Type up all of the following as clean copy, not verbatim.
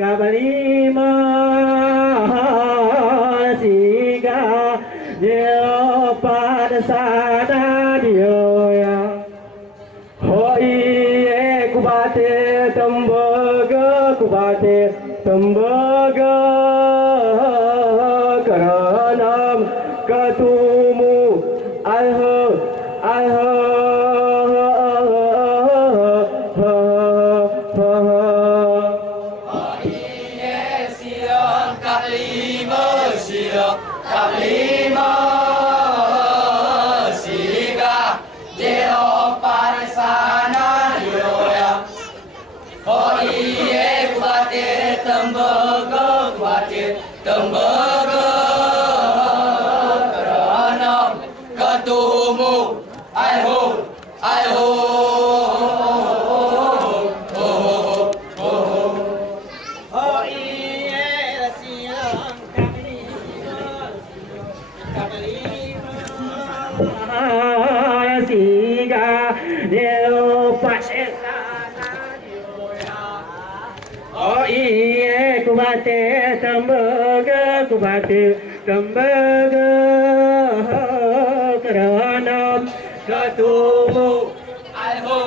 kabalima siga dia pada sana dia hoi kubate tembaga karanam katumu alha tembaga karanam katumu alho kubate tembaga karanam katumu alho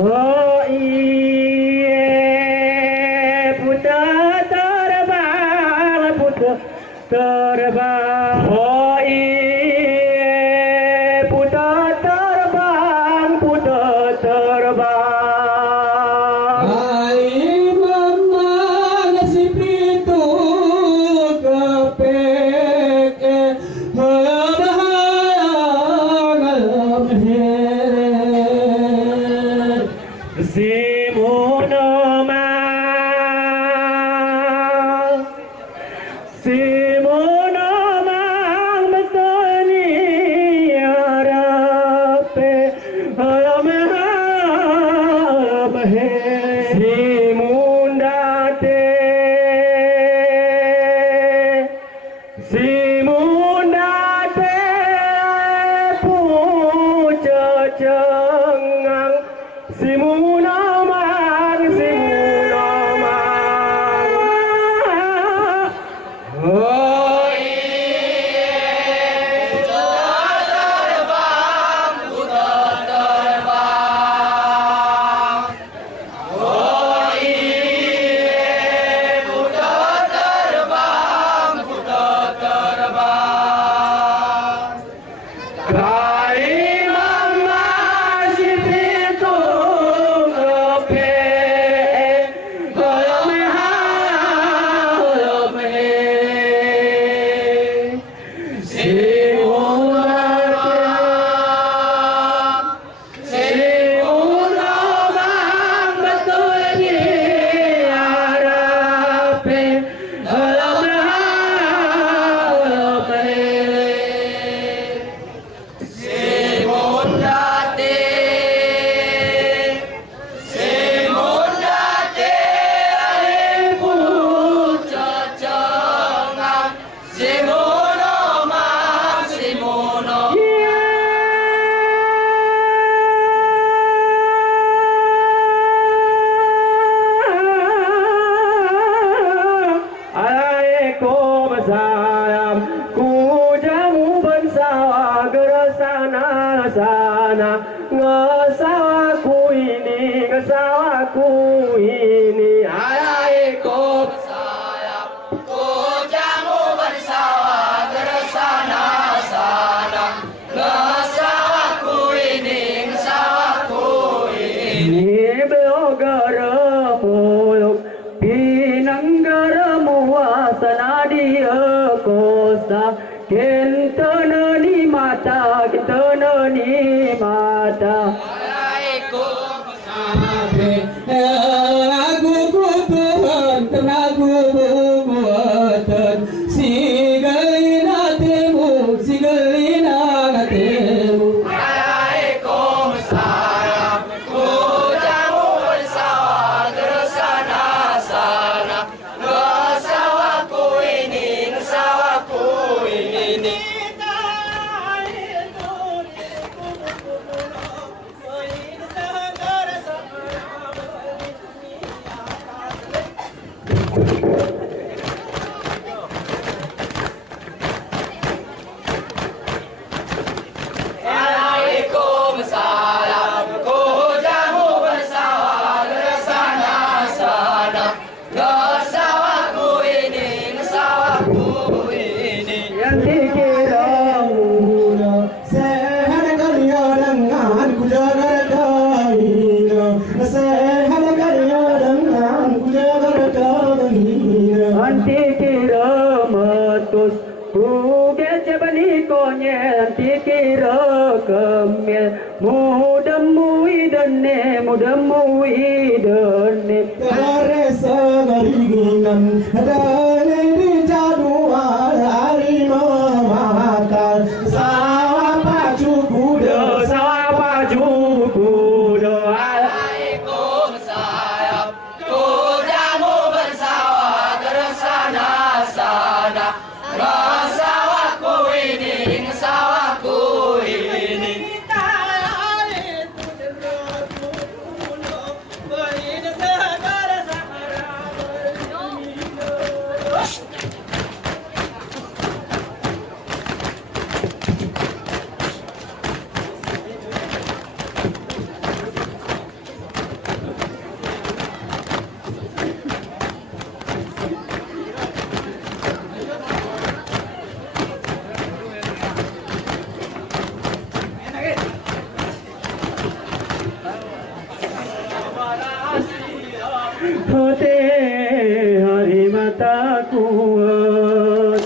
oh iye putra terbang oh iye putra terbang Kentanani mata, kentanani mata. Waalaikumsalam. dari jadual hari memahatan sawah pacu kuda sawah pacu kuda Waalaikumsalam. Kudamu bersawah tersana-sana. Sawahku ini, sawahku ini. Hote hari mata kuat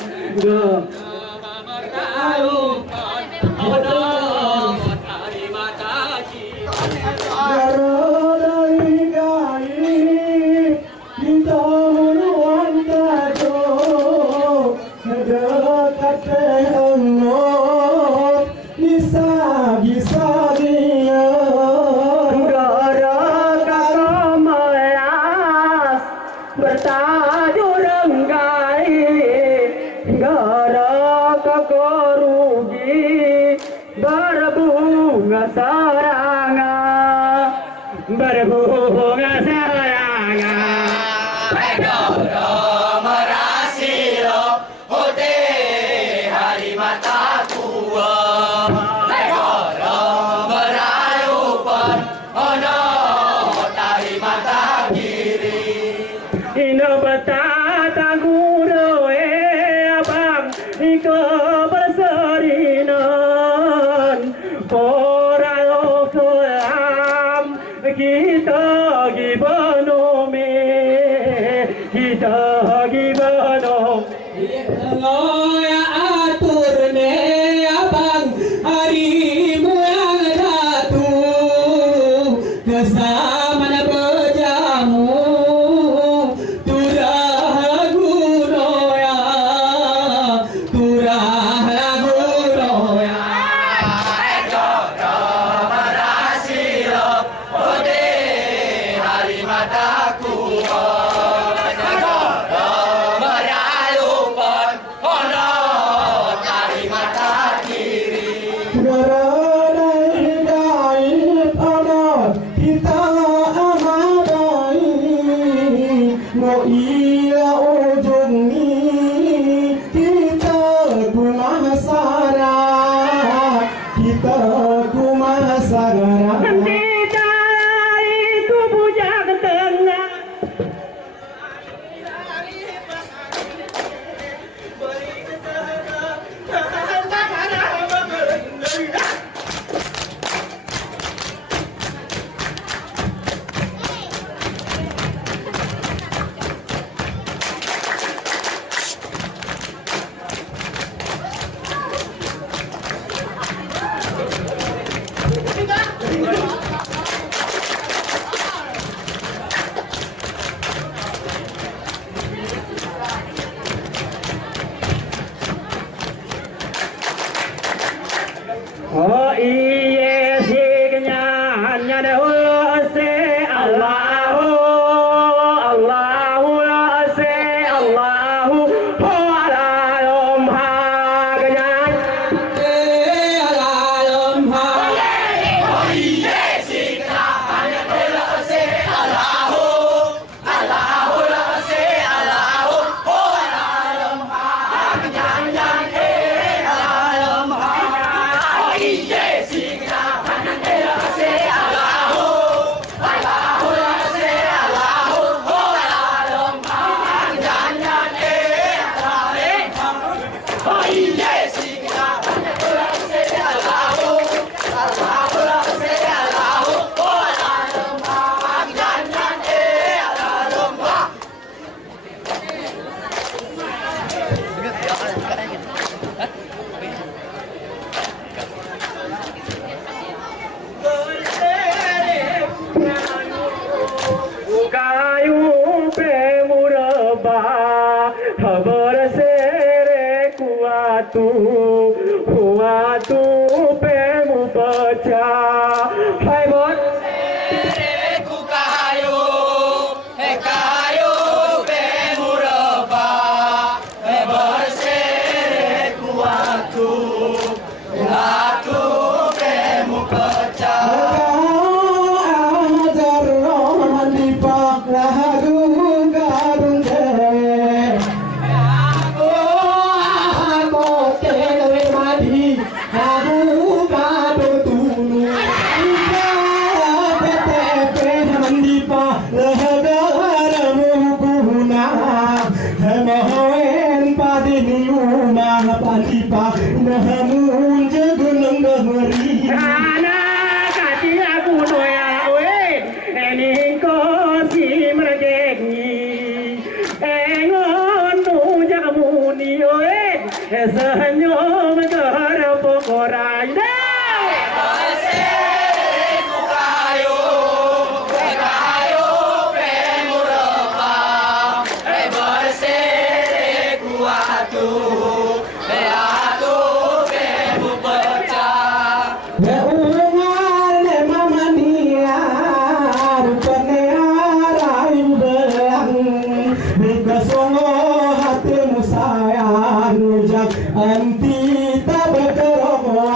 dari gaib kita menuan tajuk dekat Allah bisa dia bertajuk renggai gara kerugi berbunga serangan berbunga serangan Negara merasilo hote hari mata tua. Negara meralupan ono dari mata kiri. ino betata guru abang iko berserinan orang kelam kita gibanome kita gibanome Ngoya atur ne abang harimu yang datu kesamaan berjamu turah gunoya Negara merasilo hote hari mata tua. Negara meralupan ono dari mata kiri. Garadai gaib amat kita amadai Mo ila ujung ni kita kumah sara kita kumah sagara kita itu bujang tengah oh iya siknya hanya dahulu se Allahu Allahu se Allahu alam haganya alam ha kayu pe murabah Lahagaramu kuna Hemahoen padiniuma Padipa Nahamun jagunang gamari Anak kaki aku doya we ini kau si mergegi engon tu jamu ni we senyum terpokorai Anti tabakaroa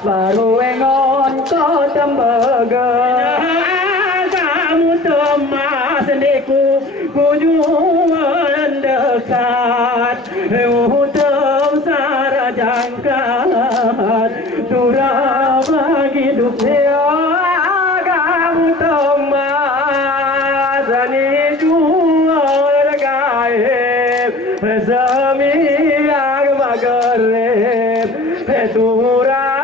baru engon kau tembaga kamu temas sendiku kunjungan dekat untuk sarajangkat turah bagi dunia kamu temas sendiku gaib semiang magarib turah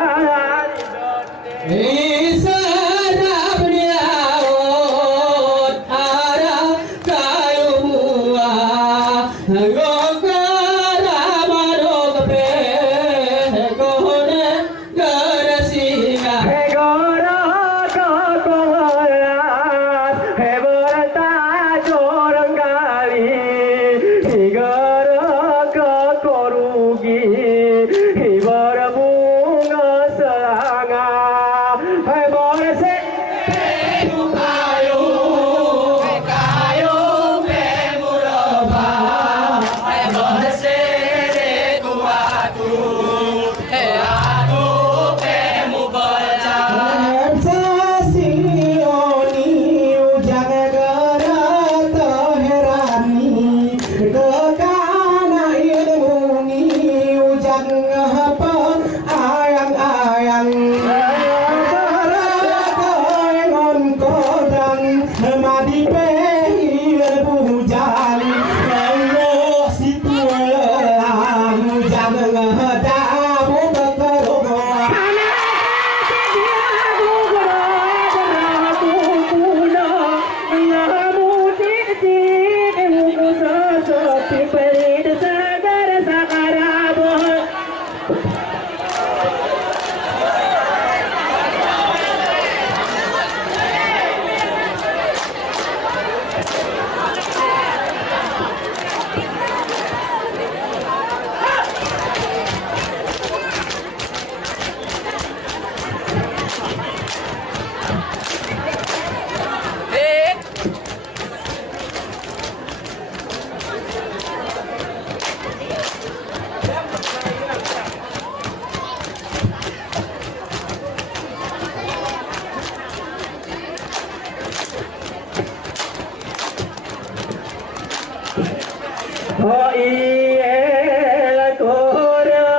Oh iya kurore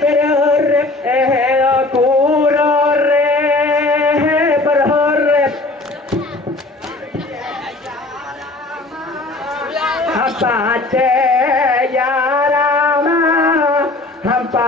berhore kurore berhore hampa ya rama hampa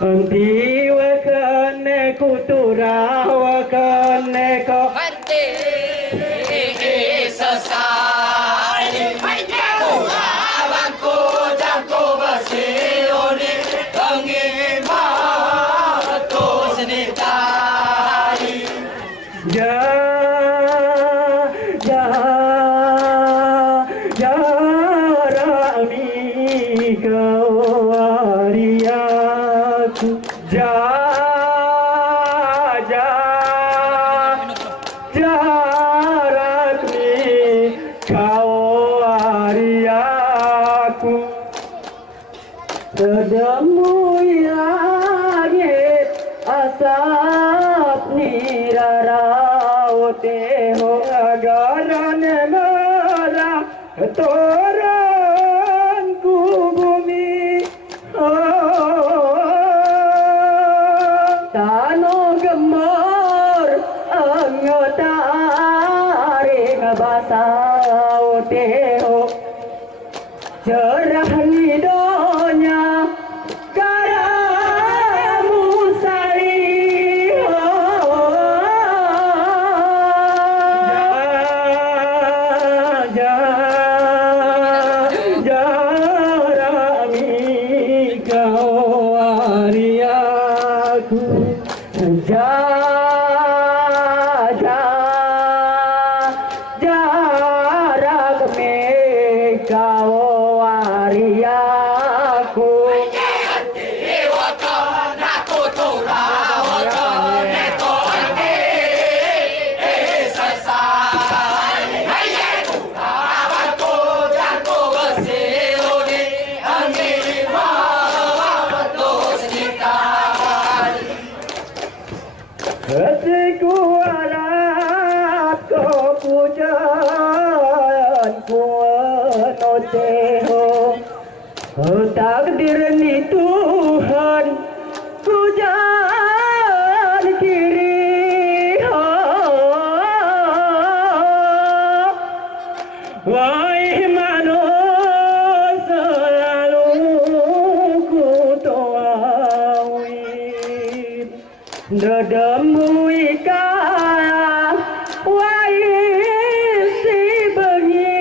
Anti wakane kutura wakane ko Hati sesali Abangku jangku bersiluni Tengi matu senitari ja ja ja rami kau ariaku ja ja jarak ni kau ariaku Sedemu langit asap nirarau teho agaran merah toranku bumi Tano gemar angotari basau teho cerah lidonya karamu sari jarami kau ariaku jarak kau ariaku Hatiku alat kau pujan kuano teho takdir ni Tuhan pujan kiri wahai manusia selalu ku tuawi dadamu ikan wahai si bengi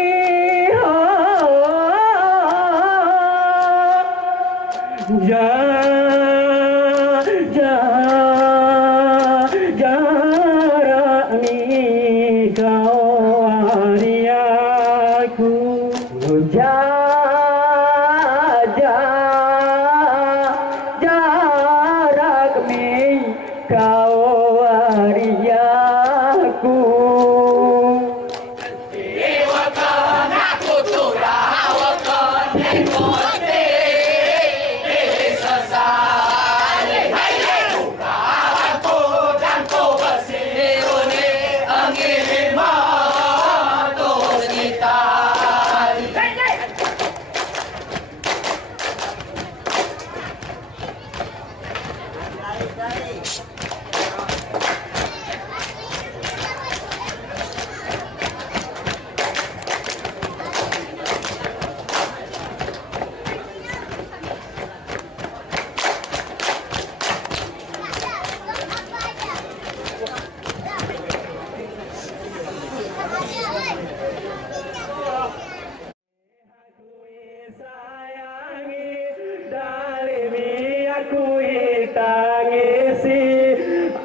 jarak ni kau ariaku jarak ni kau ariaku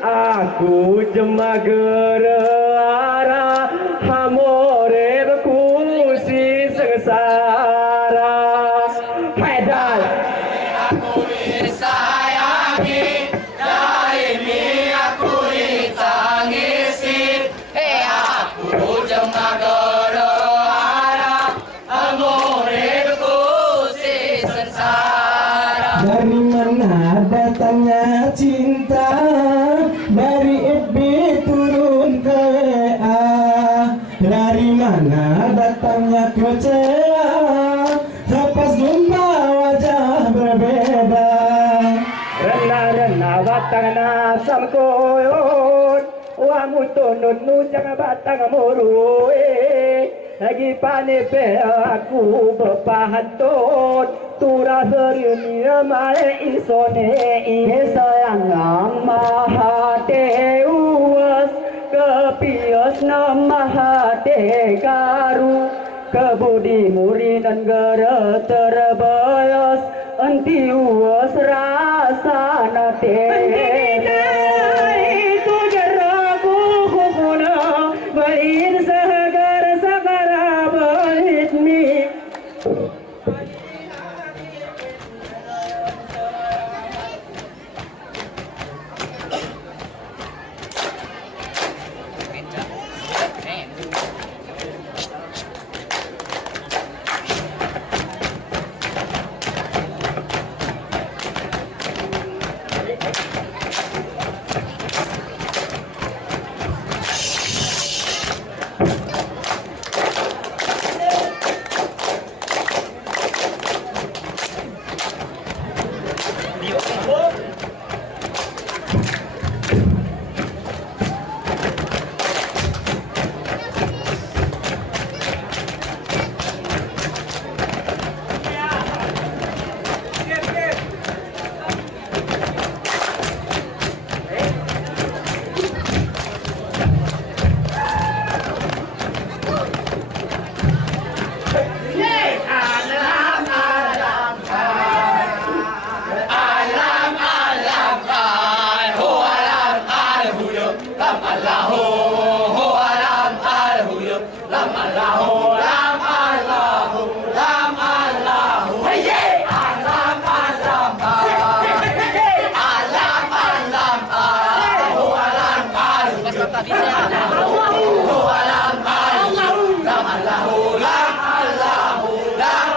Aku jemagera hamore berkusi sengsara pedal Aku disayangi daimi aku ditangisi aku jemagera amorku si sengsara Dari mana datangnya cinta dari FB turun ke WA dari mana datangnya kecewa lepas jumpa wajah berbeda rena batang nasam koyon wa mutonun nu jangan batang murue lagi panepe aku bepahantun Tura serimia mae isone sayang Mahadewas kepios Mahade karu kebudi muri dan gara terbayas antiwas rasa nate itu jeraku kukuna bain sagar sagara bait mi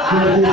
Jadi